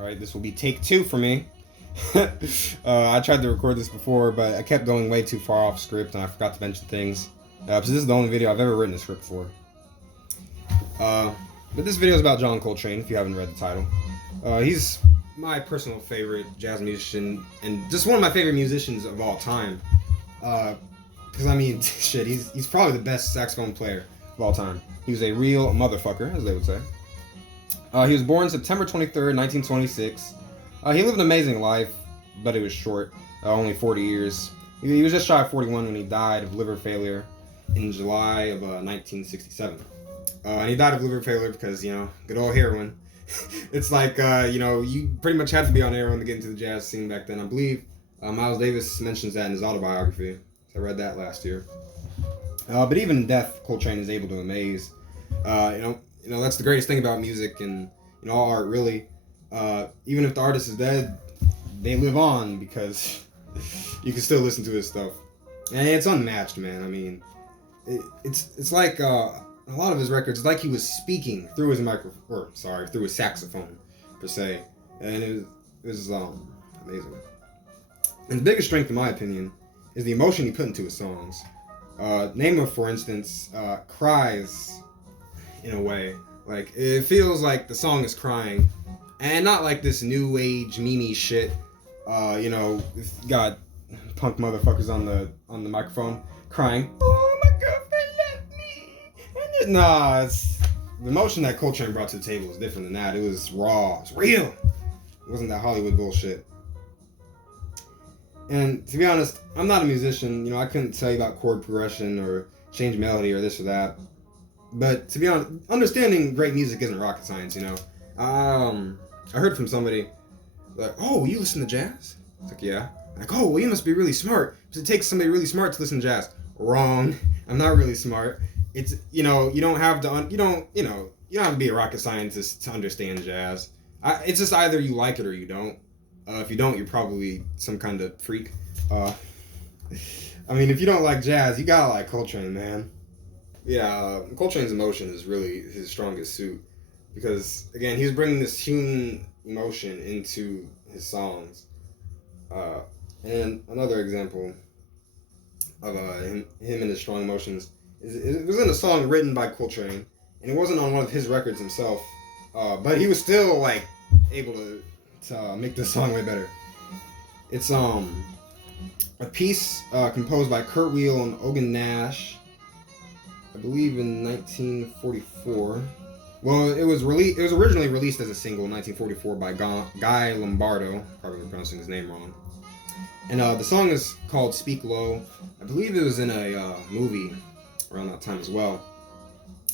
Alright, this will be take 2 for me. I tried to record this before, but I kept going way too far off script and I forgot to mention things. So this is the only video I've ever written a script for. But this video is about John Coltrane, if you haven't read the title. He's my personal favorite jazz musician, and just one of my favorite musicians of all time. Because, I mean, shit, he's probably the best saxophone player of all time. He was a real motherfucker, as they would say. He was born September 23rd, 1926. He lived an amazing life, but it was short, only 40 years. He was just shy of 41 when he died of liver failure in July of 1967. And he died of liver failure because, you know, good old heroin. It's like, you know, you pretty much had to be on heroin to get into the jazz scene back then. I believe Miles Davis mentions that in his autobiography. I read that last year. But even in death, Coltrane is able to amaze. You know, that's the greatest thing about music and, you know, all art, really. Even if the artist is dead, they live on because you can still listen to his stuff. And it's unmatched, man. I mean, it's like a lot of his records, it's like he was speaking through his through his saxophone, per se. And it was amazing. And the biggest strength, in my opinion, is the emotion he put into his songs. Name of, for instance, cries in a way. Like, it feels like the song is crying. And not like this new age meme shit. You know, got punk motherfuckers on the microphone crying, "Oh, my girlfriend left me." Nah, it's the emotion that Coltrane brought to the table was different than that. It was raw, it's real. It wasn't that Hollywood bullshit. And to be honest, I'm not a musician. You know, I couldn't tell you about chord progression or change melody or this or that. But to be honest, understanding great music isn't rocket science. You know, I heard from somebody like, "Oh, you listen to jazz?" It's like, "Yeah." Like, "Oh, well, you must be really smart because it takes somebody really smart to listen to jazz." Wrong. I'm not really smart. It's, you know, you don't have to you don't have to be a rocket scientist to understand jazz. It's just either you like it or you don't. If you don't, you're probably some kind of freak. I mean, if you don't like jazz, you gotta like Coltrane, man. Yeah, Coltrane's emotion is really his strongest suit. Because, again, he was bringing this human emotion into his songs. And another example of him and his strong emotions is it was in a song written by Coltrane, and it wasn't on one of his records himself, but he was still, like, able to make this song way better. It's a piece composed by Kurt Weill and Ogun Nash, I believe in 1944. Well, it was originally released as a single in 1944 by Guy Lombardo. Probably pronouncing his name wrong. And the song is called "Speak Low." I believe it was in a movie around that time as well.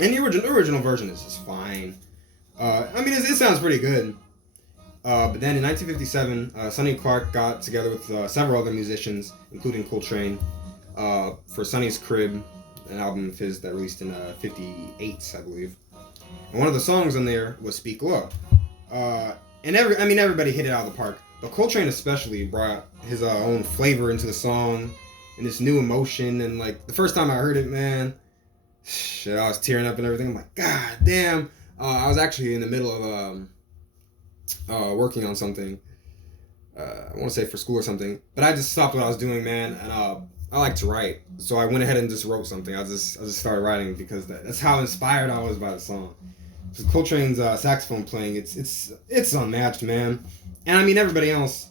And the original version is just fine. I mean, it sounds pretty good. But then in 1957, Sonny Clark got together with several other musicians, including Coltrane, for Sonny's Crib, an album of his that released in '58, I believe. And one of the songs on there was "Speak Low," and everybody hit it out of the park. But Coltrane especially brought his own flavor into the song and this new emotion. And like the first time I heard it, man, shit, I was tearing up and everything. I'm like, God damn! I was actually in the middle of working on something. I want to say for school or something, but I just stopped what I was doing, man, and I like to write, so I went ahead and just wrote something. I just started writing because that's how inspired I was by the song. So Coltrane's saxophone playing, it's unmatched, man. And I mean everybody else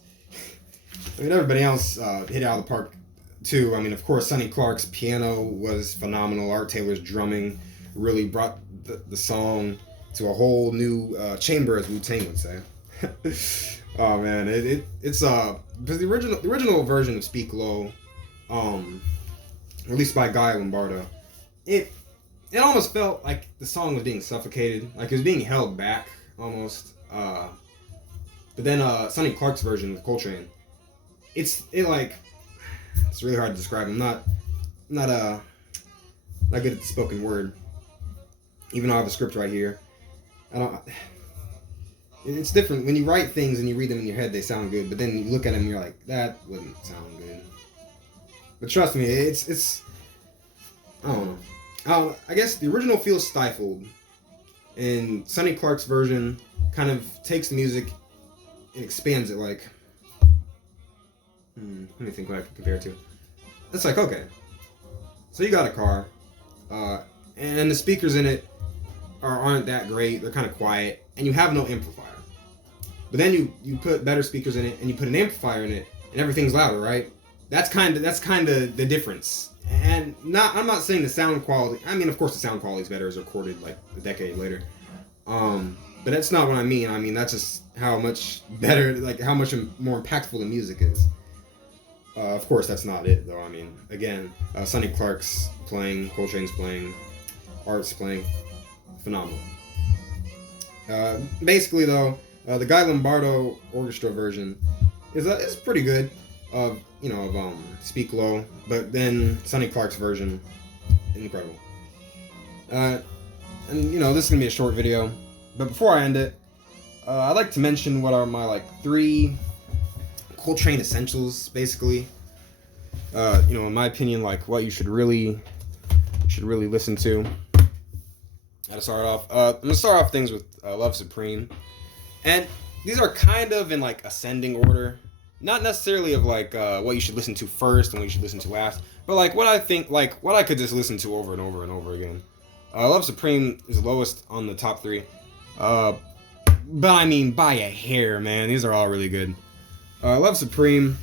hit it out of the park too. I mean, of course, Sonny Clark's piano was phenomenal. Art Taylor's drumming really brought the song to a whole new chamber, as Wu-Tang would say. Oh man, it's because the original version of "Speak Low," released by Guy Lombardo, it almost felt like the song was being suffocated, like it was being held back almost. But then Sonny Clark's version with Coltrane, it's really hard to describe. I'm not good at the spoken word, even though I have a script right here. It's different when you write things and you read them in your head. They sound good, but then you look at them and you're like, that wouldn't sound good. But trust me, it's I don't know. I guess the original feels stifled, and Sonny Clark's version kind of takes the music it expands it like. Let me think what I can compare it to. It's like, okay, so you got a car, and the speakers in it aren't that great. They're kind of quiet, and you have no amplifier. But then you put better speakers in it, and you put an amplifier in it, and everything's louder, right? That's kind of the difference. And I'm not saying the sound quality. I mean, of course, the sound quality is better as recorded like a decade later. But that's not what I mean. I mean, that's just how much better, like how much more impactful the music is. Of course, that's not it, though. I mean, again, Sonny Clark's playing, Coltrane's playing, Art's playing, phenomenal. Basically, though, the Guy Lombardo orchestra version is pretty good. Of Speak Low, but then Sonny Clark's version, incredible. And this is gonna be a short video, but before I end it, I'd like to mention what are my 3 Coltrane essentials, basically. In my opinion, what you should really listen to. How to start off? I'm gonna start off things with Love Supreme, and these are kind of in ascending order. Not necessarily of what you should listen to first and what you should listen to last, but what I think, what I could just listen to over and over and over again. Love Supreme is lowest on the top 3, but I mean by a hair, man. These are all really good. Love Supreme,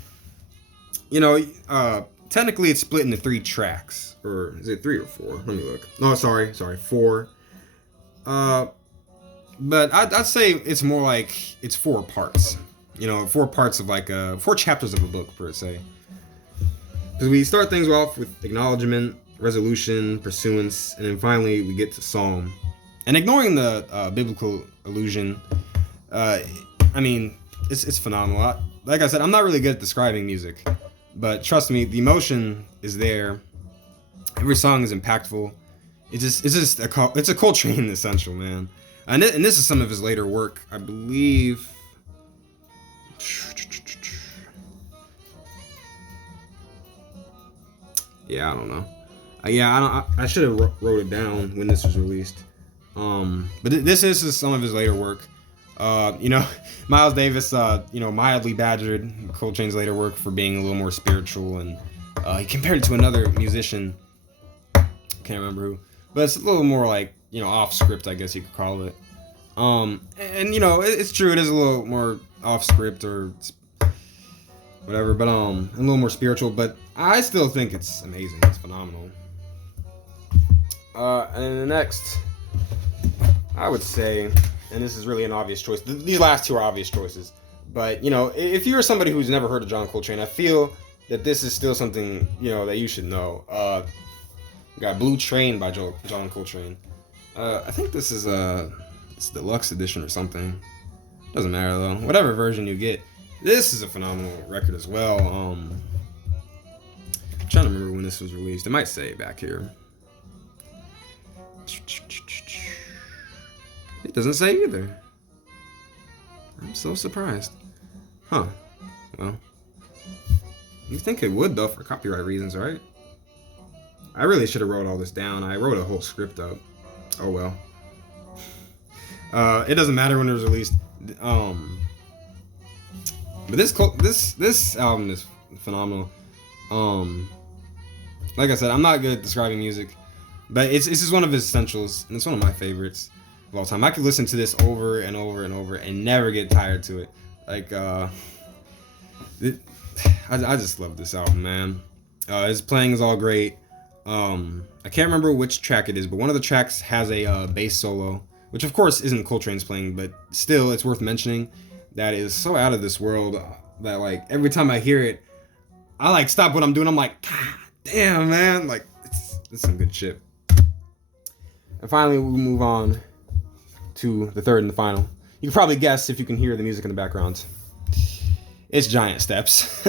technically it's split into 3 tracks, or is it 3 or 4? Let me look. No, sorry, 4. But I'd say it's more like it's 4 parts. 4 parts of 4 chapters of a book, per se. Because we start things off with acknowledgement, resolution, pursuance, and then finally we get to psalm. And ignoring the biblical allusion, I mean, it's phenomenal. Like I said, I'm not really good at describing music, but trust me, the emotion is there. Every song is impactful. It's a Coltrane essential, man. And this is some of his later work, I believe. Yeah, I don't know. I should have wrote it down when this was released. But this is some of his later work. Miles Davis, mildly badgered Coltrane's later work for being a little more spiritual, and he compared it to another musician. Can't remember who, but it's a little more off script, I guess you could call it. It's true. It is a little more off script or whatever, but a little more spiritual. But I still think it's amazing. It's phenomenal. And then the next, I would say, and this is really an obvious choice. These last 2 are obvious choices. But if you're somebody who's never heard of John Coltrane, I feel that this is still something that you should know. We got Blue Train by John Coltrane. I think this is it's deluxe edition or something. Doesn't matter though. Whatever version you get, this is a phenomenal record as well. I'm trying to remember when this was released. It might say back here. It doesn't say either. I'm so surprised. Huh. Well, you think it would though for copyright reasons, right? I really should have wrote all this down. I wrote a whole script up. Oh well. It doesn't matter when it was released. But this album is phenomenal. Like I said, I'm not good at describing music, but it's just one of his essentials, and it's one of my favorites of all time. I could listen to this over and over and over and never get tired to it. I just love this album, man. His playing is all great. I can't remember which track it is, but one of the tracks has a bass solo, which of course isn't Coltrane's playing, but still it's worth mentioning. That is so out of this world that every time I hear it, I stop what I'm doing. I'm like, God damn, man, it's some good shit. And finally, we move on to the third and the final. You can probably guess if you can hear the music in the background. It's Giant Steps.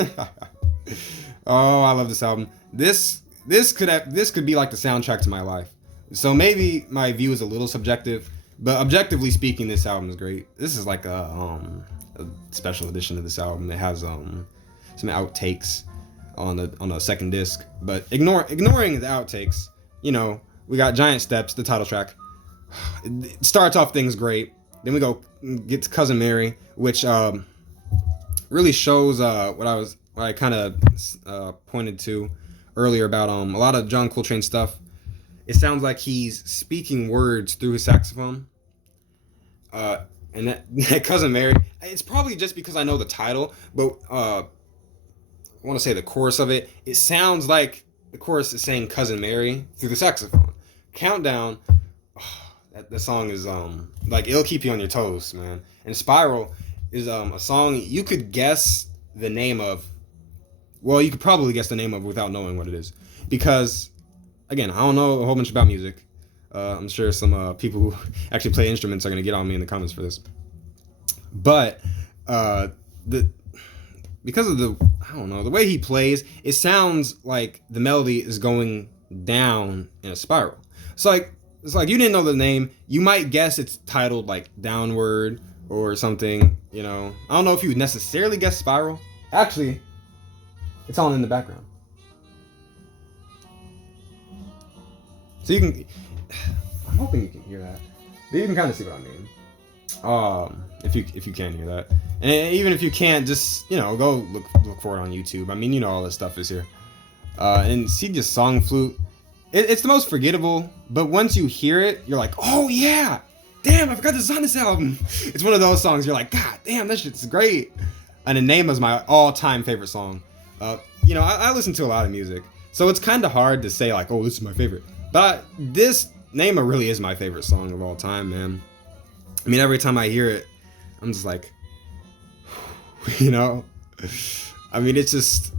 Oh, I love this album. This could be like the soundtrack to my life. So maybe my view is a little subjective, but objectively speaking, this album is great. This is like a special edition of this album. It has some outtakes on the second disc, but ignoring the outtakes, we got Giant Steps, the title track. It starts off things great. Then we go get to Cousin Mary, which really shows what I kind of pointed to earlier about a lot of John Coltrane stuff. It sounds like he's speaking words through his saxophone. And that Cousin Mary, it's probably just because I know the title, but I want to say the chorus of it. It sounds like the chorus is saying Cousin Mary through the saxophone. Countdown, that song is like it'll keep you on your toes, man. And Spiral is a song you could guess the name of. Well, you could probably guess the name of without knowing what it is, because again, I don't know a whole bunch about music. I'm sure some people who actually play instruments are gonna get on me in the comments for this. But because of the way he plays, it sounds like the melody is going down in a spiral. It's like you didn't know the name. You might guess it's titled like Downward or something. You know, I don't know if you would necessarily guess Spiral. Actually, it's on in the background, so you can. I'm hoping you can hear that. But you can kind of see what I mean. If you can hear that, and even if you can't, just go look for it on YouTube. I mean, all this stuff is here. And see the song flute. It's the most forgettable, but once you hear it, you're like, oh yeah, damn, I forgot this is on this album. It's one of those songs you're like, God damn, that shit's great. And Enema is my all-time favorite song. I listen to a lot of music, so it's kind of hard to say like, oh, this is my favorite. But this Enema really is my favorite song of all time, man. I mean, every time I hear it, I'm just like, I mean, it's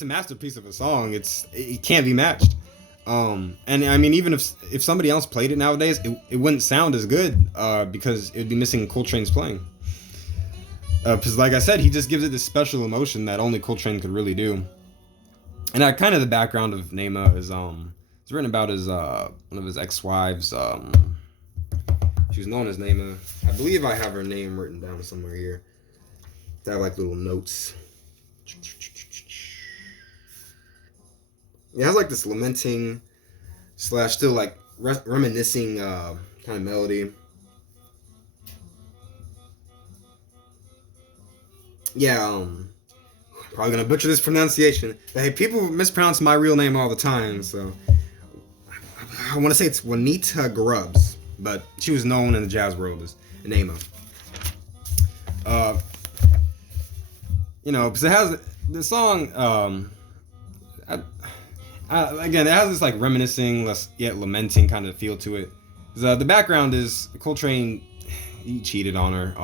a masterpiece of a song. It can't be matched. And I mean, even if somebody else played it nowadays, it wouldn't sound as good, because it would be missing Coltrane's playing. Because like I said, he just gives it this special emotion that only Coltrane could really do. And kind of the background of Nema is it's written about his one of his ex-wives. She was known as Nema. I believe I have her name written down somewhere here. I have like little notes. It has like this lamenting / still like reminiscing kind of melody. Yeah, probably gonna butcher this pronunciation. But hey, people mispronounce my real name all the time, so I want to say it's Juanita Grubbs, but she was known in the jazz world as Enema. Because it has the song. Again, it has this like reminiscing, less yet lamenting kind of feel to it. The background is Coltrane. He cheated on her,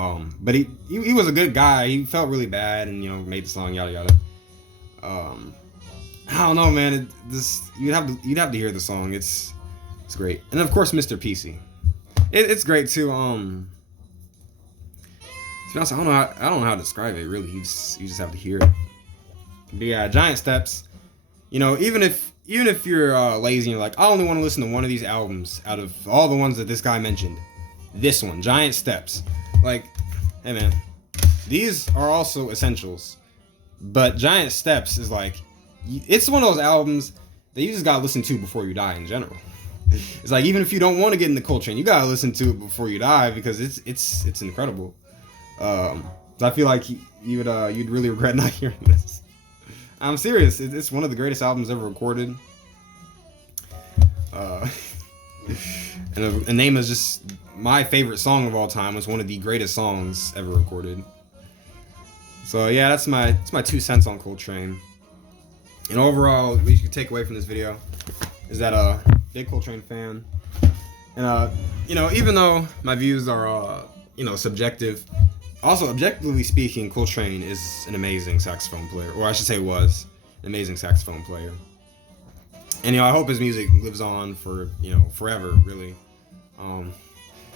but he was a good guy. He felt really bad, and made the song, yada yada. I don't know, man. You'd have to hear the song. It's great, and of course, Mr. PC. It's great too. To be honest, I don't know how to describe it. Really, you just have to hear it. But yeah, Giant Steps. Even if you're lazy and you're like, I only want to listen to one of these albums out of all the ones that this guy mentioned. This one, Giant Steps. Like, hey man, these are also essentials. But Giant Steps is like, it's one of those albums that you just gotta listen to before you die in general. It's like, even if you don't want to get into Coltrane, you gotta listen to it before you die because it's incredible. I feel like you'd really regret not hearing this. I'm serious. It's one of the greatest albums ever recorded. And Name is just my favorite song of all time. It's one of the greatest songs ever recorded. So yeah, that's my 2 cents on Coltrane. And overall, what you can take away from this video is that big Coltrane fan. And even though my views are subjective, also objectively speaking, Coltrane is an amazing saxophone player, or I should say was an amazing saxophone player. And I hope his music lives on for forever, really,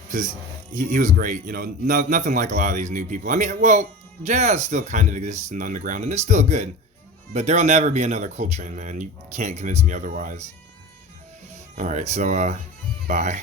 because he was great. Nothing like a lot of these new people. I mean, well, jazz still kind of exists in the underground, and it's still good, but there'll never be another Coltrane, man. You can't convince me otherwise. All right, so bye.